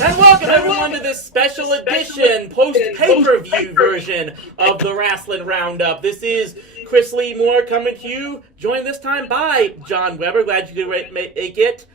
And welcome everyone to this special edition, post-pay-per-view version of the Rasslin Roundup. This is Chris Lee Moore coming to you, joined this time by John Weber. Glad you could make it.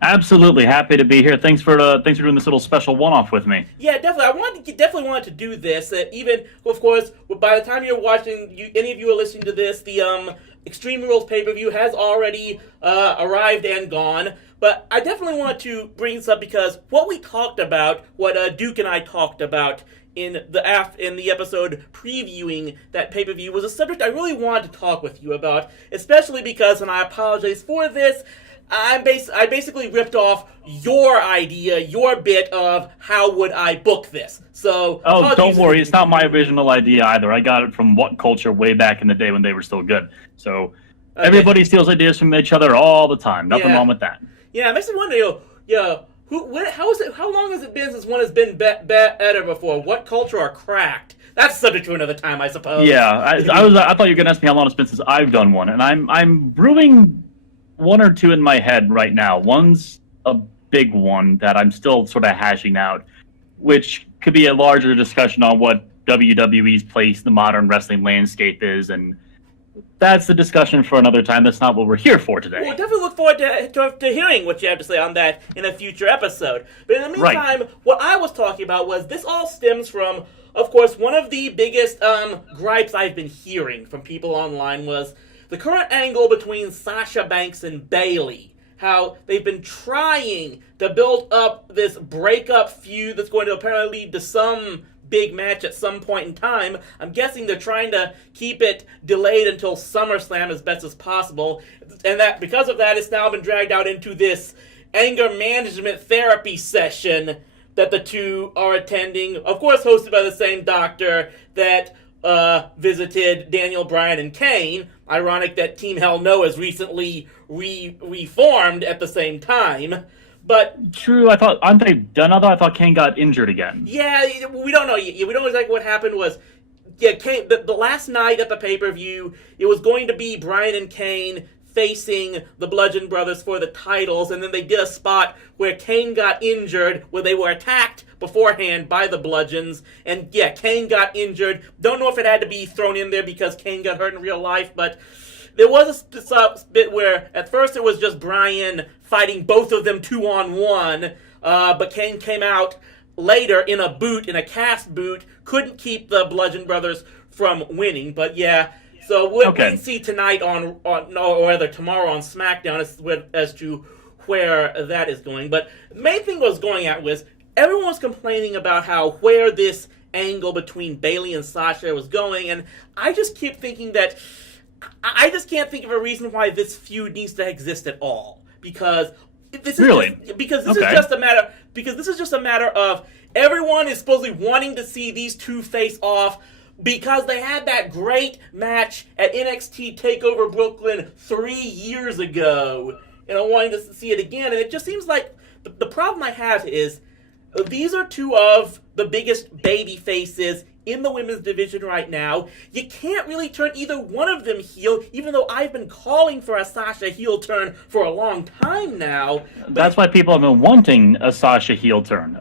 Absolutely happy to be here. Thanks for doing this little special one-off with me. Yeah, definitely. Definitely wanted to do this. Even, of course, by the time you're watching, any of you are listening to this, the Extreme Rules pay-per-view has already arrived and gone. But I definitely want to bring this up because what we talked about, what Duke and I talked about in the episode previewing that pay-per-view, was a subject I really wanted to talk with you about, especially because, and I apologize for this, I basically ripped off your idea, your bit of how would I book this. So don't worry, it's not my original idea either. I got it from What Culture way back in the day when they were still good. So everybody steals ideas from each other all the time. Nothing wrong with that. Yeah, it makes me wonder, how long has it been since one has been better before? What Culture or Cracked? That's subject to another time, I suppose. Yeah, I thought you were going to ask me how long it's been since I've done one, and I'm brewing one or two in my head right now. One's a big one that I'm still sort of hashing out, which could be a larger discussion on what WWE's place in the modern wrestling landscape is, and that's the discussion for another time. That's not what we're here for today. We'll definitely look forward to hearing what you have to say on that in a future episode. But in the meantime, What I was talking about was this all stems from, of course, one of the biggest gripes I've been hearing from people online was the current angle between Sasha Banks and Bayley. How they've been trying to build up this breakup feud that's going to apparently lead to some big match at some point in time. I'm guessing they're trying to keep it delayed until SummerSlam as best as possible. And that because of that, it's now been dragged out into this anger management therapy session that the two are attending. Of course, hosted by the same doctor that visited Daniel Bryan and Kane. Ironic that Team Hell No has recently reformed at the same time. But true, aren't they done? I thought Kane got injured again. Yeah, we don't know. We don't know exactly what happened. Kane, the last night at the pay-per-view, it was going to be Bryan and Kane facing the Bludgeon Brothers for the titles, and then they did a spot where Kane got injured, where they were attacked beforehand by the Bludgeons, and Kane got injured. Don't know if it had to be thrown in there because Kane got hurt in real life, but there was a bit where at first it was just Bryan fighting both of them 2-on-1, but Kane came out later in a cast boot, couldn't keep the Bludgeon Brothers from winning, but so we'll wait and see tonight or rather tomorrow on SmackDown as to where that is going. But the main thing I was going at was everyone was complaining about where this angle between Bayley and Sasha was going, and I just keep thinking that I just can't think of a reason why this feud needs to exist at all. Because this is just a matter of everyone is supposedly wanting to see these two face off because they had that great match at NXT TakeOver Brooklyn 3 years ago, and wanting to see it again. And it just seems like the problem I have is these are two of the biggest baby faces in the women's division right now. You can't really turn either one of them heel, even though I've been calling for a Sasha heel turn for a long time now. That's why people have been wanting a Sasha heel turn.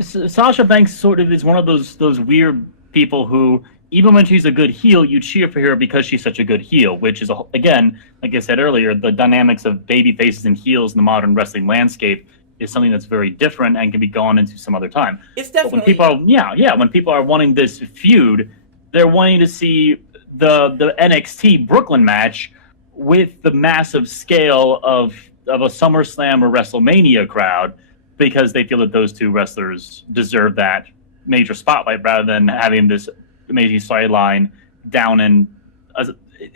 Sasha Banks sort of is one of those weird people who, even when she's a good heel, you cheer for her because she's such a good heel, which is, again, like I said earlier, the dynamics of baby faces and heels in the modern wrestling landscape is something that's very different and can be gone into some other time. It's definitely... when people are wanting this feud, they're wanting to see the NXT Brooklyn match with the massive scale of a SummerSlam or WrestleMania crowd because they feel that those two wrestlers deserve that major spotlight rather than having this amazing storyline down in...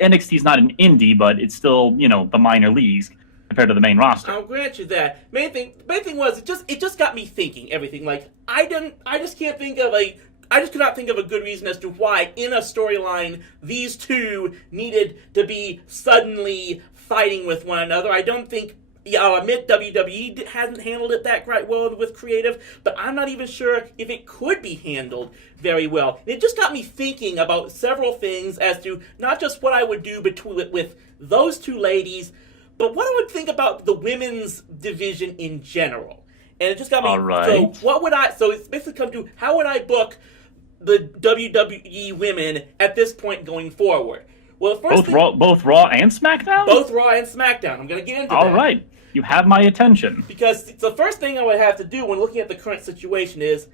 NXT's not an indie, but it's still, the minor leagues compared to the main roster. I'll grant you that. Main thing was it just got me thinking everything. Like I just could not think of a good reason as to why in a storyline these two needed to be suddenly fighting with one another. I don't think I'll admit WWE hasn't handled it that great well with creative, but I'm not even sure if it could be handled very well. It just got me thinking about several things as to not just what I would do with those two ladies, but what I would think about the women's division in general. And it just got me. All right. So what would I? So it's basically come to how would I book the WWE women at this point going forward? Well, first both Raw and SmackDown. Both Raw and SmackDown. I'm going to get into that. All right. You have my attention. Because the first thing I would have to do when looking at the current situation is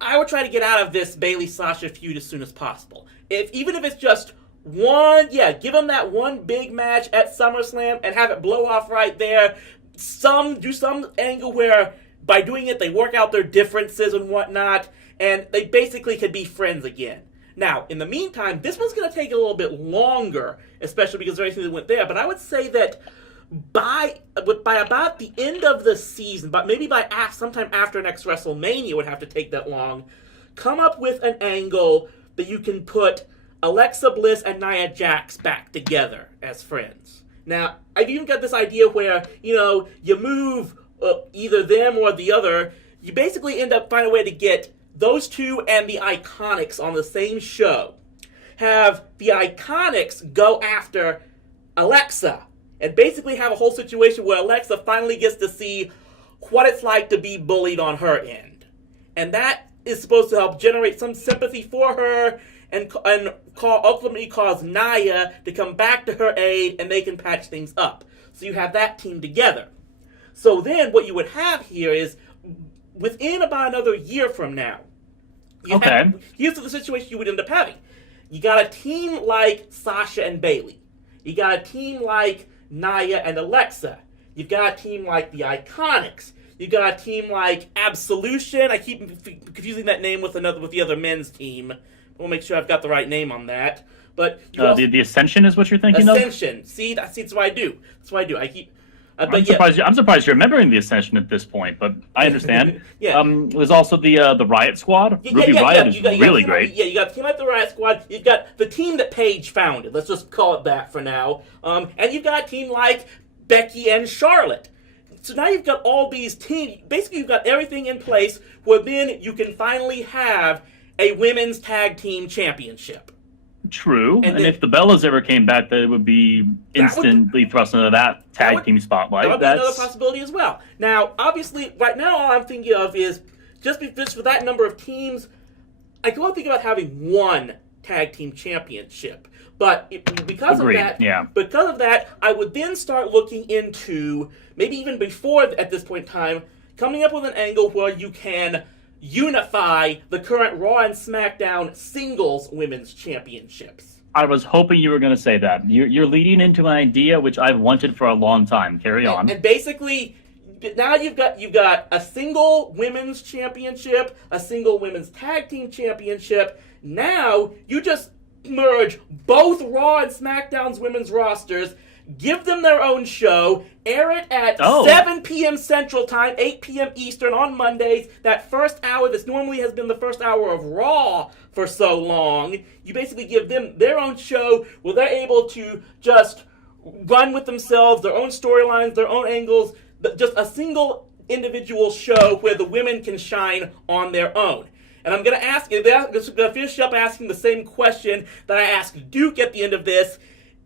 I would try to get out of this Bayley-Sasha feud as soon as possible. Even if it's just one, give them that one big match at SummerSlam and have it blow off right there. Do some angle where by doing it they work out their differences and whatnot, and they basically could be friends again. Now, in the meantime, this one's going to take a little bit longer, especially because of everything that went there, but I would say that by about the end of the season, but maybe by sometime after next WrestleMania would have to take that long, come up with an angle that you can put Alexa Bliss and Nia Jax back together as friends. Now, I've even got this idea where, you move either them or the other, you basically end up finding a way to get those two and the Iconics on the same show. Have the Iconics go after Alexa, and basically have a whole situation where Alexa finally gets to see what it's like to be bullied on her end. And that is supposed to help generate some sympathy for her and ultimately cause Nia to come back to her aid, and they can patch things up. So you have that team together. So then what you would have here is, within about another year from now, here's the situation you would end up having. You got a team like Sasha and Bayley. You got a team like Nia and Alexa. You've got a team like the Iconics. You got a team like Absolution. I keep confusing that name with the other men's team. We'll make sure I've got the right name on that. But the Ascension is what you're thinking of? Ascension. See, that's what I do. I'm surprised you're remembering the Ascension at this point, but I understand. There's also the Riot Squad. Ruby Riot is really great. Yeah, you got the team like the Riot Squad. You've got the team that Paige founded. Let's just call it that for now. And you've got a team like Becky and Charlotte. So now you've got all these teams. Basically, you've got everything in place where then you can finally have a women's tag team championship. True, and if the Bellas ever came back, they would be instantly thrust into that tag team spotlight. That would be another possibility as well. Now, obviously, right now all I'm thinking of is, just for that number of teams, I can only think about having one tag team championship. But because of that, I would then start looking into, maybe even before at this point in time, coming up with an angle where you can unify the current Raw and SmackDown singles women's championships. I was hoping you were going to say that. You're leading into an idea which I've wanted for a long time. Carry on. And basically, now you've got a single women's championship, a single women's tag team championship. Now you just merge both Raw and SmackDown's women's rosters, give them their own show, air it at 7 p.m. Central Time, 8 p.m. Eastern on Mondays. That first hour, this normally has been the first hour of Raw for so long. You basically give them their own show where they're able to just run with themselves, their own storylines, their own angles, just a single individual show where the women can shine on their own. And I'm going to finish up asking the same question that I asked Duke at the end of this.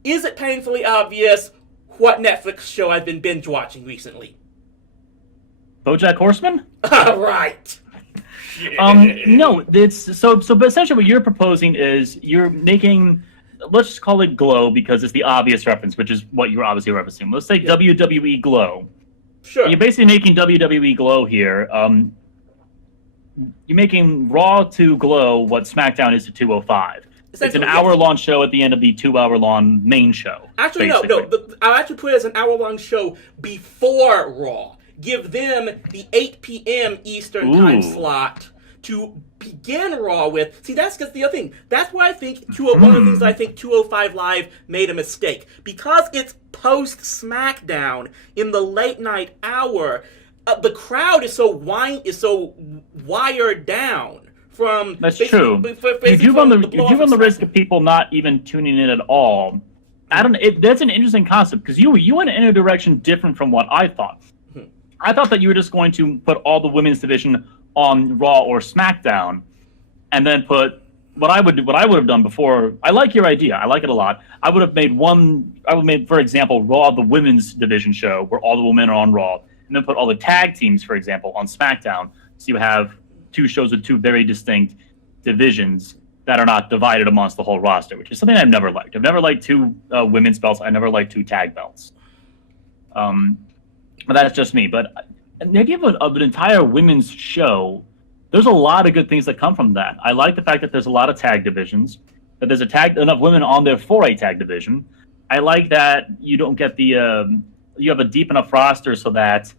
Is it painfully obvious what Netflix show I've been binge watching recently? BoJack Horseman? Right. No, it's but essentially what you're proposing is you're making, let's just call it Glow because it's the obvious reference, which is what you're obviously referencing. Let's say WWE Glow. Sure. You're basically making WWE Glow here. You're making Raw to Glow what SmackDown is to 205. It's an hour-long show at the end of the 2-hour-long main show. Actually, no. I'll actually put it as an hour-long show before Raw. Give them the 8 p.m. Eastern time slot to begin Raw with. See, that's the other thing. That's why I think one of the things that I think 205 Live made a mistake. Because it's post-SmackDown in the late-night hour, the crowd is so wired down. That's true. You do run the risk of people not even tuning in at all. That's an interesting concept because you went in a direction different from what I thought. I thought that you were just going to put all the women's division on Raw or SmackDown, and then put what I would have done before. I like your idea. I like it a lot. I would have made, for example, Raw the women's division show where all the women are on Raw. and then put all the tag teams, for example, on SmackDown. So you have two shows with two very distinct divisions that are not divided amongst the whole roster, which is something I've never liked. I've never liked two women's belts. I never liked two tag belts. But that's just me. But the idea of an entire women's show, there's a lot of good things that come from that. I like the fact that there's a lot of tag divisions, that there's enough women on there for a tag division. I like that you don't get you have a deep enough roster so that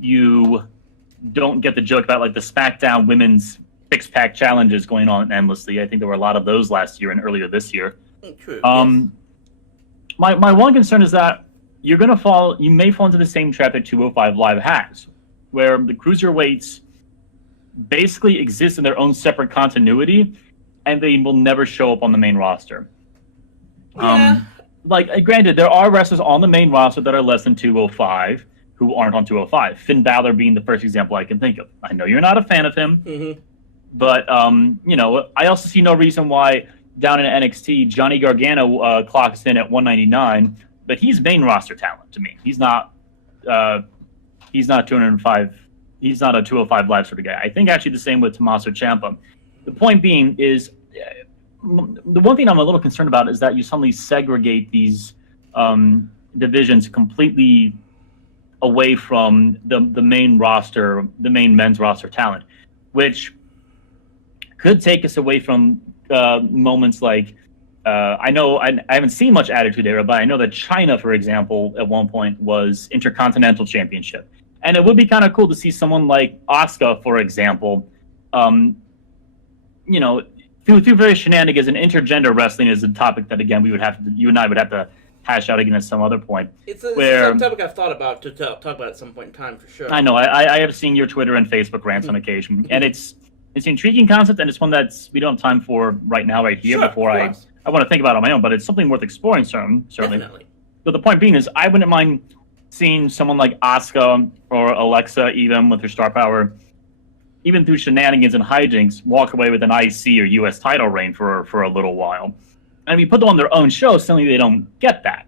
you don't get the joke about like the SmackDown women's six-pack challenges going on endlessly. I think there were a lot of those last year and earlier this year. True. Yes. My one concern is that you may fall into the same trap that 205 Live has, where the cruiserweights basically exist in their own separate continuity, and they will never show up on the main roster. Yeah. Granted, there are wrestlers on the main roster that are less than 205 who aren't on 205. Finn Balor being the first example I can think of. I know you're not a fan of him, but I also see no reason why down in NXT, Johnny Gargano clocks in at 199, but he's main roster talent to me. He's not 205. He's not a 205 Live sort of guy. I think actually the same with Tommaso Ciampa. The point being is, the one thing I'm a little concerned about is that you suddenly segregate these divisions completely away from the main roster, the main men's roster talent, which could take us away from moments like, I haven't seen much Attitude Era, but I know that China, for example, at one point was Intercontinental Championship. And it would be kind of cool to see someone like Asuka, for example, through various shenanigans, and intergender wrestling is a topic that, again, you and I would have to hash out again at some other point. It's a topic I've thought about to talk about at some point in time, for sure. I know. I have seen your Twitter and Facebook rants on occasion, and it's an intriguing concept, and it's one that we don't have time for right now, right here, before I want to think about it on my own, but it's something worth exploring, certainly. Definitely. But the point being is, I wouldn't mind seeing someone like Asuka or Alexa, even with her star power, even through shenanigans and hijinks, walk away with an IC or US title reign for a little while. And if you put them on their own show, suddenly they don't get that.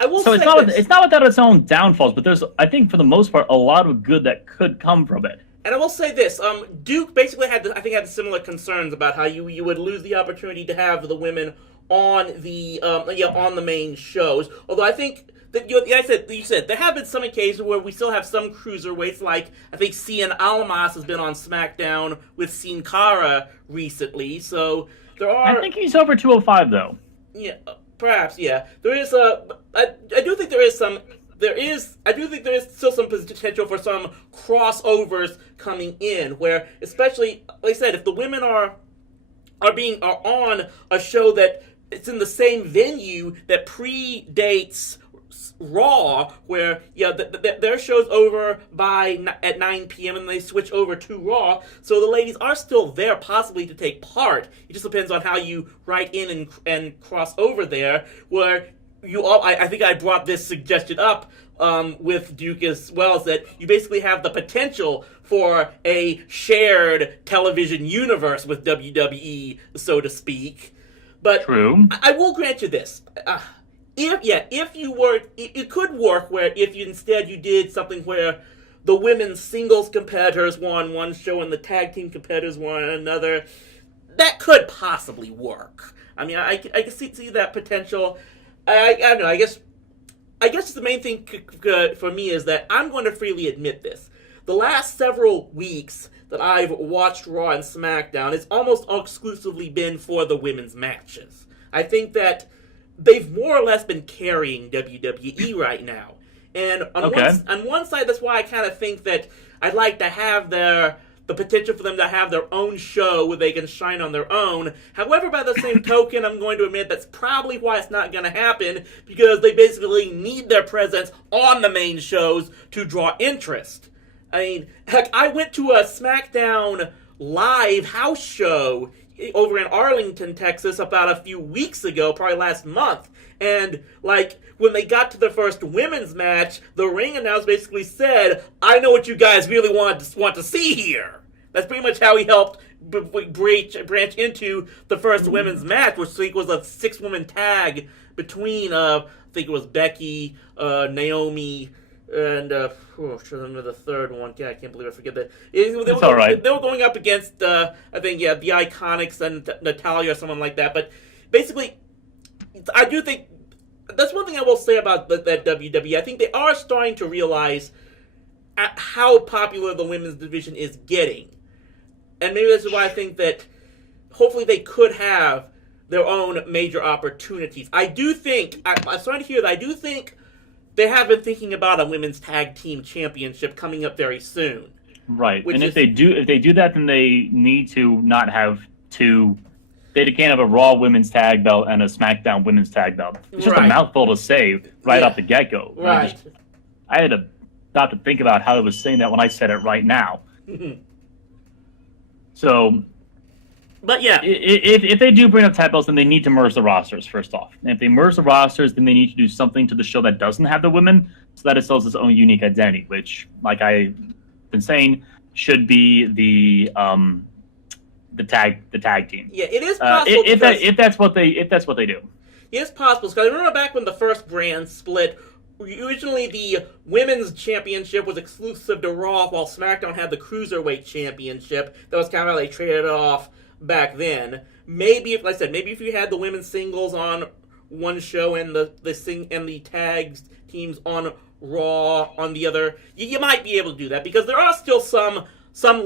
It's not without its own downfalls, but there's, I think, for the most part, a lot of good that could come from it. And I will say this: Duke basically had similar concerns about how you would lose the opportunity to have the women on the on the main shows. Although I think that you said there have been some occasions where we still have some cruiserweights, like I think Cien Almas has been on SmackDown with Sin Cara recently. So there are. I think he's over 205 though. Yeah, perhaps. Yeah, there is I do think there is some. I do think there is still some potential for some crossovers coming in, where, especially, like I said, if the women are on a show that it's in the same venue that predates Raw, where their show's over at 9 p.m. and they switch over to Raw, so the ladies are still there possibly to take part. It just depends on how you write in and cross over there, where I think I brought this suggestion up with Duke as well, is that you basically have the potential for a shared television universe with WWE, so to speak. But true. I will grant you this. It could work where if you did something where the women's singles competitors won one show and the tag team competitors won another, that could possibly work. I mean, I can see that potential. I don't know. I guess the main thing for me is that I'm going to freely admit this. The last several weeks that I've watched Raw and SmackDown, it's almost exclusively been for the women's matches. I think that they've more or less been carrying WWE right now. And on one side, that's why I kind of think that I'd like to have the potential for them to have their own show where they can shine on their own. However, by the same token, I'm going to admit that's probably why it's not going to happen, because they basically need their presence on the main shows to draw interest. I mean, heck, I went to a SmackDown live house show over in Arlington, Texas, about a few weeks ago, probably last month. And, when they got to the first women's match, the ring announcer basically said, "I know what you guys really want to see here." That's pretty much how he helped branch into the first women's match, which I think was a 6-woman tag between, I think it was Becky, Naomi, And the third one. Yeah, I can't believe I forget that. It's all right. They were going up against I think the Iconics and Natalia or someone like that. But basically, I do think that's one thing I will say about that WWE. I think they are starting to realize how popular the women's division is getting, and maybe this is why I think that hopefully they could have their own major opportunities. I do think I'm starting to hear that. I do think they have been thinking about a women's tag team championship coming up very soon. Right, and if they do that, then they need to not have two. They can't have a Raw women's tag belt and a SmackDown women's tag belt. It's just a mouthful to say off the get-go. Right. I had to stop to think about how I was saying that when I said it right now. So, but yeah, if they do bring up tag belts, then they need to merge the rosters first off. And if they merge the rosters, then they need to do something to the show that doesn't have the women, so that it sells its own unique identity. Which, like I've been saying, should be the tag team. Yeah, it is possible if that's what they do. It is possible because I remember back when the first brand split. Originally, the women's championship was exclusive to Raw, while SmackDown had the Cruiserweight Championship. That was kind of how they traded it off back then. Maybe, like I said, maybe if you had the women's singles on one show and the tag teams on Raw on the other, you might be able to do that because there are still some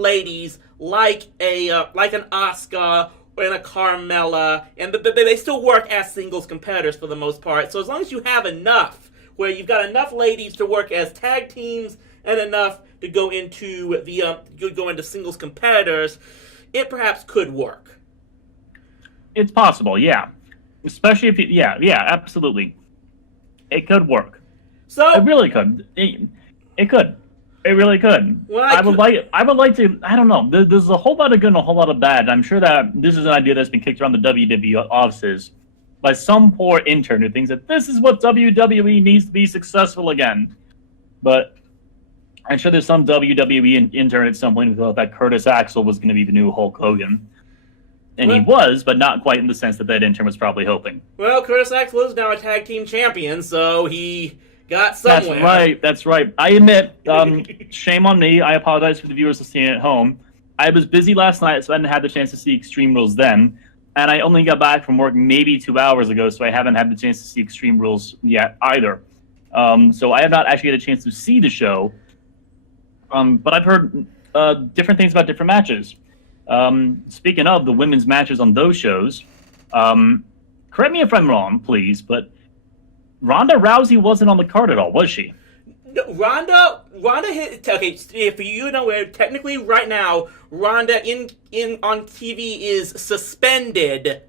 ladies like an Asuka and a Carmella, and they still work as singles competitors for the most part. So as long as you have enough where you've got enough ladies to work as tag teams and enough to go into singles competitors, it perhaps could work. It's possible, yeah. Especially if absolutely. It could work. So it really could. It could. It really could. Well, I would like to. I don't know. There's a whole lot of good and a whole lot of bad. I'm sure that this is an idea that's been kicked around the WWE offices by some poor intern who thinks that this is what WWE needs to be successful again. But I'm sure there's some WWE intern at some point who thought that Curtis Axel was going to be the new Hulk Hogan. And he was, but not quite in the sense that intern was probably hoping. Well, Curtis Axel is now a tag team champion, so he got somewhere. That's right. I admit, shame on me. I apologize for the viewers listening at home. I was busy last night, so I didn't have the chance to see Extreme Rules then. And I only got back from work maybe 2 hours ago, so I haven't had the chance to see Extreme Rules yet either. So I have not actually had a chance to see the show. But I've heard different things about different matches. Speaking of the women's matches on those shows, correct me if I'm wrong, please, but Ronda Rousey wasn't on the card at all, was she? No, Ronda hit. Okay, if you know where, technically right now, Ronda on TV is suspended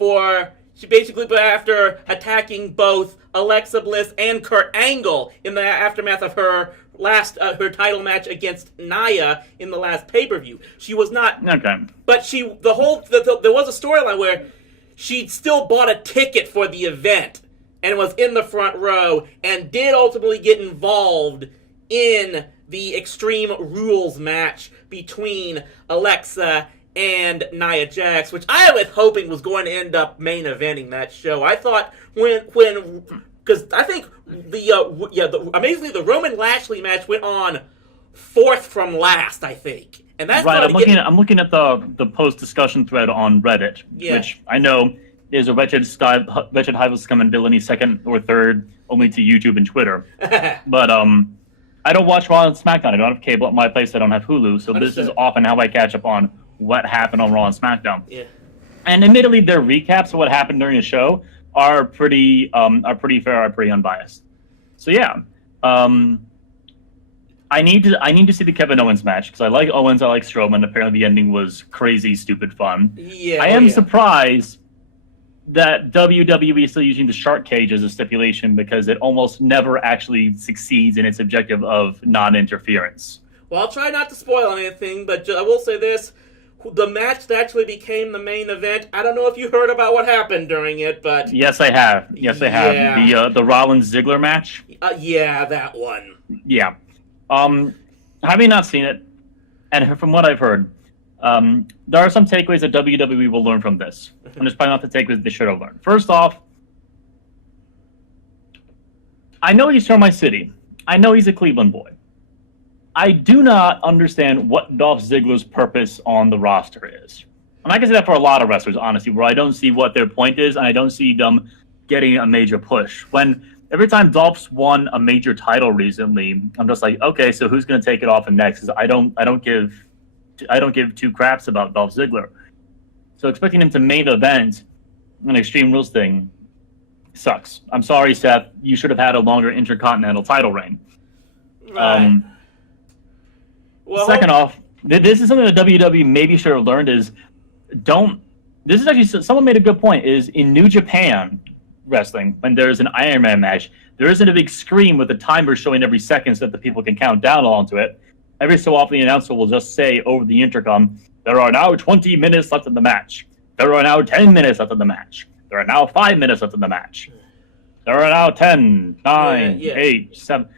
after attacking both Alexa Bliss and Kurt Angle in the aftermath of her her title match against Nia in the last pay-per-view. She was not okay, but there was a storyline where she still bought a ticket for the event and was in the front row and did ultimately get involved in the Extreme Rules match between Alexa and Nia Jax, which I was hoping was going to end up main eventing that show. I thought because I think amazingly the Roman Lashley match went on fourth from last, I think. And that's right. I'm looking at the post discussion thread on Reddit, which I know is a wretched hive of scum and villainy, second or third only to YouTube and Twitter. But I don't watch Raw and SmackDown. I don't have cable at my place. I don't have Hulu, so this is often how I catch up on what happened on Raw and SmackDown. Yeah. And admittedly, their recaps of what happened during the show are pretty fair, are pretty unbiased. So yeah, I need to see the Kevin Owens match because I like Owens, I like Strowman. Apparently, the ending was crazy, stupid fun. Yeah, I am surprised that WWE is still using the shark cage as a stipulation because it almost never actually succeeds in its objective of non-interference. Well, I'll try not to spoil anything, but I will say this. The match that actually became the main event, I don't know if you heard about what happened during it, but... Yes, I have. I have. The Rollins-Ziggler match? Yeah, that one. Yeah. Having not seen it, and from what I've heard, there are some takeaways that WWE will learn from this. And there's probably not the takeaways they should have learned. First off, I know he's from my city. I know he's a Cleveland boy. I do not understand what Dolph Ziggler's purpose on the roster is. And I can say that for a lot of wrestlers, honestly, where I don't see what their point is, and I don't see them getting a major push. When every time Dolph's won a major title recently, I'm just like, okay, so who's going to take it off and next? Because I don't give two craps about Dolph Ziggler. So expecting him to main event an Extreme Rules thing sucks. I'm sorry, Seth. You should have had a longer Intercontinental title reign. Right. Well, second off, this is something that WWE maybe should have learned is this is actually, someone made a good point, is in New Japan wrestling, when there's an Iron Man match, there isn't a big screen with a timer showing every second so that the people can count down along to it. Every so often, the announcer will just say over the intercom, there are now 20 minutes left in the match. There are now 10 minutes left in the match. There are now 5 minutes left in the match. There are now 10, 9, 8, 7.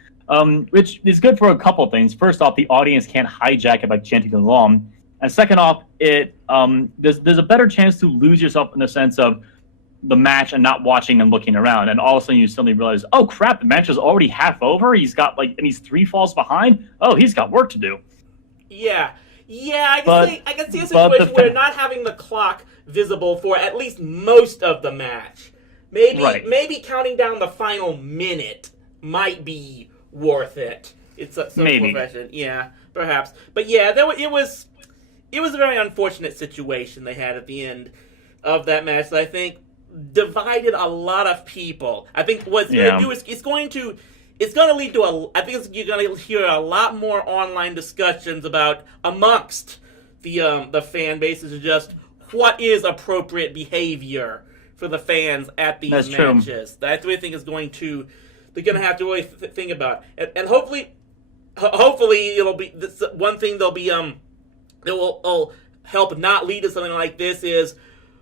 Which is good for a couple things. First off, the audience can't hijack it by chanting along. And second off, there's a better chance to lose yourself in the sense of the match and not watching and looking around. And all of a sudden you suddenly realize, oh crap, the match is already half over. He's got and he's 3 falls behind. Oh, he's got work to do. Yeah, I can see a situation where not having the clock visible for at least most of the match, maybe counting down the final minute might be worth it. It's a profession, yeah, perhaps. But yeah, it was a very unfortunate situation they had at the end of that match that I think divided a lot of people. I think what's going to do is it's going to lead to you're going to hear a lot more online discussions about amongst the fan bases of just what is appropriate behavior for the fans at these matches. True. That's what I think they're going to have to really think about. And hopefully it'll be one thing that will help not lead to something like this is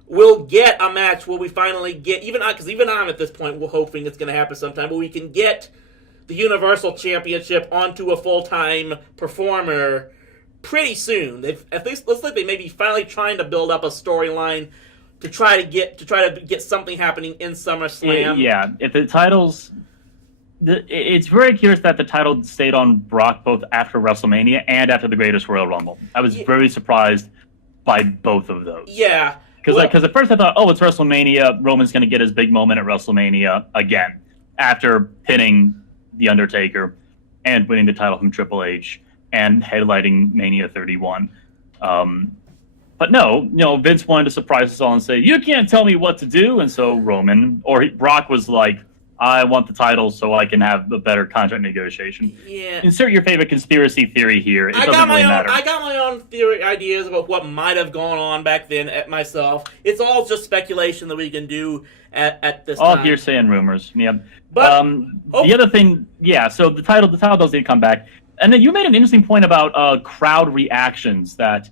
we'll get a match where we finally get, even I'm at this point, we're hoping it's going to happen sometime, but we can get the Universal Championship onto a full-time performer pretty soon. At least looks like they may be finally trying to build up a storyline to try to get something happening in SummerSlam. Yeah, if the titles, it's very curious that the title stayed on Brock both after WrestleMania and after the Greatest Royal Rumble. I was very surprised by both of those. Yeah, because at first I thought, it's WrestleMania, Roman's going to get his big moment at WrestleMania again after pinning The Undertaker and winning the title from Triple H and headlining Mania 31. But no, Vince wanted to surprise us all and say, you can't tell me what to do. And so Brock was like, I want the title so I can have a better contract negotiation. Yeah. Insert your favorite conspiracy theory here. It doesn't really matter. I got my own theory ideas about what might have gone on back then at myself. It's all just speculation that we can do at this time. All hearsay and rumors. Yeah. But the other thing, so the title does need to come back. And then you made an interesting point about crowd reactions that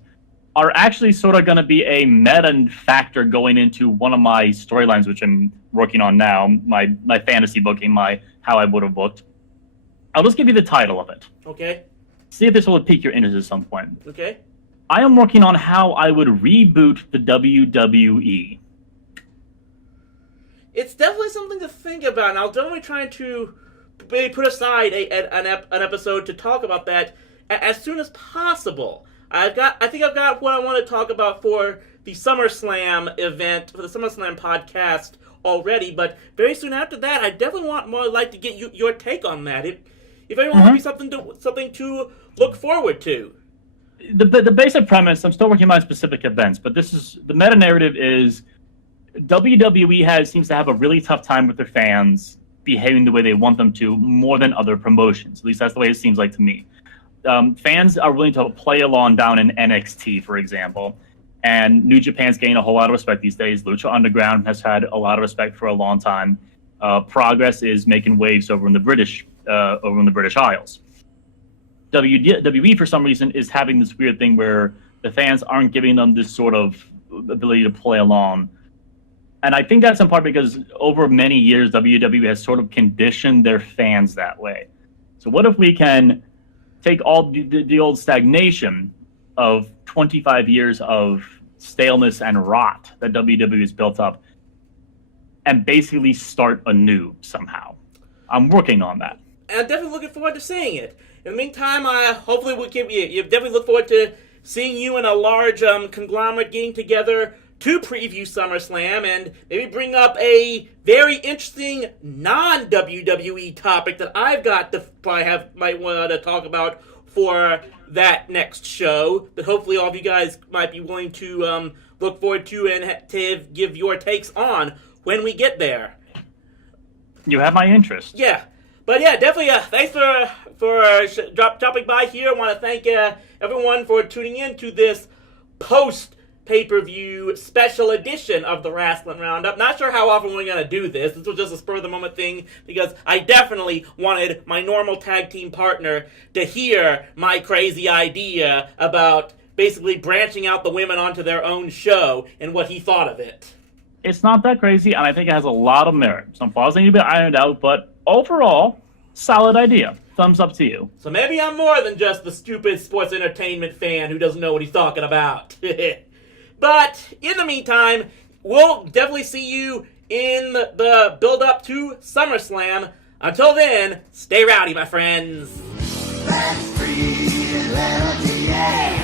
are actually sort of going to be a meta factor going into one of my storylines, which I'm working on now, my fantasy booking, how I would have booked. I'll just give you the title of it. Okay. See if this will pique your interest at some point. Okay. I am working on how I would reboot the WWE. It's definitely something to think about, and I'll definitely try to maybe put aside an episode to talk about that as soon as possible. I think I've got what I want to talk about for the SummerSlam event, for the SummerSlam podcast already, but very soon after that, I definitely like to get your take on that. If anyone wants to be something to look forward to. The basic premise, I'm still working on specific events, but the meta narrative is WWE seems to have a really tough time with their fans behaving the way they want them to more than other promotions. At least that's the way it seems like to me. Fans are willing to play along down in NXT, for example, and New Japan's gained a whole lot of respect these days. Lucha Underground has had a lot of respect for a long time. Progress is making waves over in the British Isles. WWE, for some reason, is having this weird thing where the fans aren't giving them this sort of ability to play along. And I think that's in part because over many years, WWE has sort of conditioned their fans that way. So what if we can take all the old stagnation of 25 years of staleness and rot that WWE has built up and basically start anew somehow? I'm working on that. I'm definitely looking forward to seeing it. In the meantime, hopefully you definitely look forward to seeing you in a large conglomerate getting together to preview SummerSlam and maybe bring up a very interesting non-WWE topic that I've got to might want to talk about for that next show that hopefully all of you guys might be willing to look forward to and to give your takes on when we get there. You have my interest. Yeah. But yeah, definitely thanks for dropping by here. I want to thank everyone for tuning in to this post-pay-per-view special edition of the Rasslin Roundup. Not sure how often we're going to do this. This was just a spur-of-the-moment thing because I definitely wanted my normal tag team partner to hear my crazy idea about basically branching out the women onto their own show and what he thought of it. It's not that crazy, and I think it has a lot of merit. Some flaws need to be ironed out, but overall, solid idea. Thumbs up to you. So maybe I'm more than just the stupid sports entertainment fan who doesn't know what he's talking about. But in the meantime, we'll definitely see you in the build-up to SummerSlam. Until then, stay rowdy, my friends. Let's free, yeah.